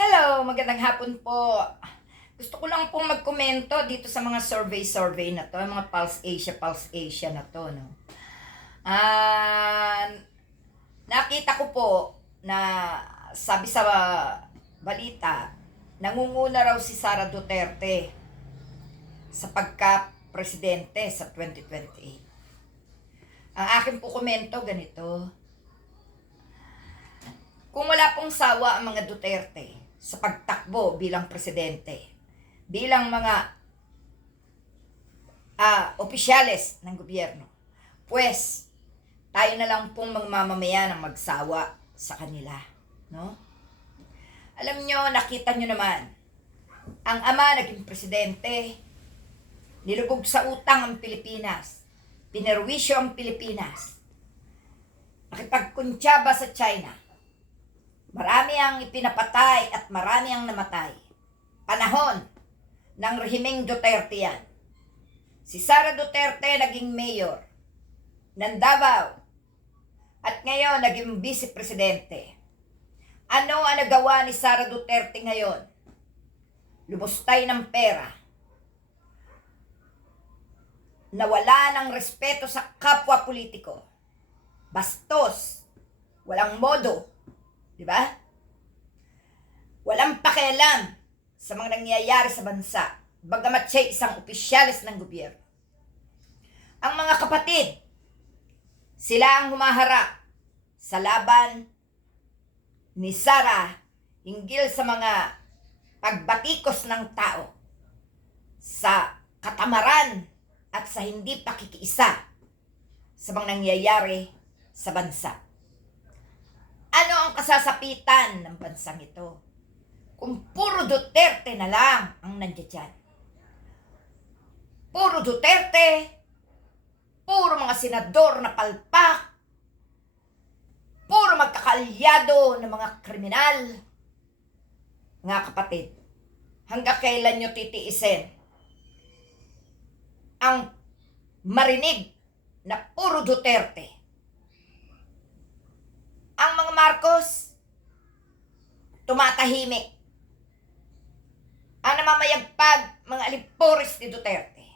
Hello, magandang hapon po. Gusto ko lang pong magkomento dito sa mga survey-survey na to, mga Pulse Asia, Pulse Asia na to, no. Ah, nakita ko po na sabi sa balita, nangunguna raw si Sara Duterte sa pagka-presidente sa 2028. Ang akin po komento ganito, kung wala pong sawa ang mga Duterte sa pagtakbo bilang presidente, bilang mga ah, opisyales ng gobyerno, pues tayo na lang pong mga mamamayan ang magsawa sa kanila, no? Alam nyo, nakita nyo naman, ang ama naging presidente, nilubog sa utang ang Pilipinas, pinerwisyo ang Pilipinas, nakipagkuntsaba sa China, Marami ang ipinapatay at marami ang namatay. Panahon ng rehimeng Duterte yan. Si Sara Duterte naging mayor ng Davao at ngayon naging vice-presidente. Ano ang nagawa ni Sara Duterte ngayon? Lumustay ng pera. Nawala ng respeto sa kapwa politiko. Bastos. Walang modo. Di ba? Walang pakialam sa mga nangyayari sa bansa, bagamat siya isang opisyalis ng gobyerno. Ang mga kapatid, sila ang humaharap sa laban ni Sara hinggil sa mga pagbatikos ng tao sa katamaran at sa hindi pakikiisa sa mga nangyayari sa bansa. Ano ang kasasapitan ng bansang ito? Kung puro Duterte na lang ang nandiyan. Puro Duterte, puro mga senador na palpak, puro magkakalyado ng mga kriminal. Nga kapatid, hanggang kailan nyo titiisin ang marinig na puro Duterte ang mga Marcos, tumatahimik. Ang namamayagpag, mga alipores ni Duterte.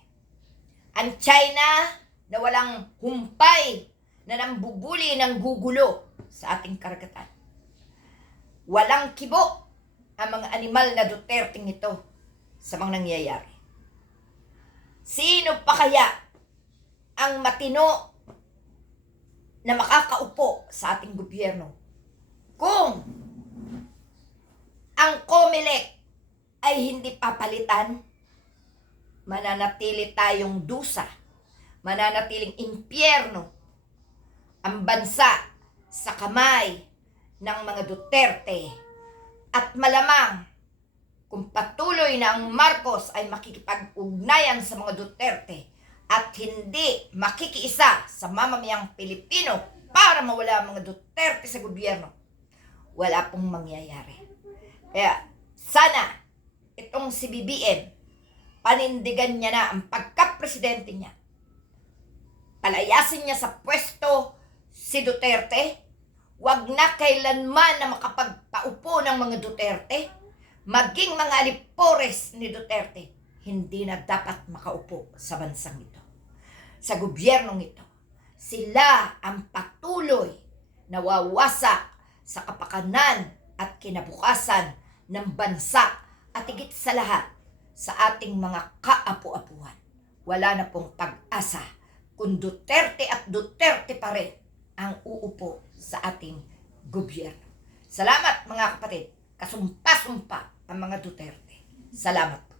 Ang China, na walang humpay, na nambubuli ng gugulo sa ating karagatan. Walang kibo ang mga animal na Duterte ito sa mga nangyayari. Sino pa kaya ang matino na makakaupo sa ating gobyerno kung ang COMELEC ay hindi papalitan, mananatili tayong dusa, mananatiling impyerno ang bansa sa kamay ng mga Duterte. At malamang kung patuloy na ang Marcos ay makikipag-ugnayan sa mga Duterte at hindi makikiisa sa mamamayang Pilipino para mawala ang mga Duterte sa gobyerno, wala pong mangyayari. Kaya sana itong si BBM, panindigan niya na ang pagka-presidente niya. Palayasin niya sa pwesto si Duterte. Huwag na kailanman na makapagpaupo ng mga Duterte. Maging mga alipores ni Duterte hindi na dapat makaupo sa bansang ito. Sa gobyernong ito. Sila ang patuloy na wawasak sa kapakanan at kinabukasan ng bansa at higit sa lahat sa ating mga kaapu-apuhan. Wala na pong pag-asa kung Duterte at Duterte pa rin ang uupo sa ating gobyerno. Salamat mga kapatid. Kasumpa-sumpa ang mga Duterte. Salamat po.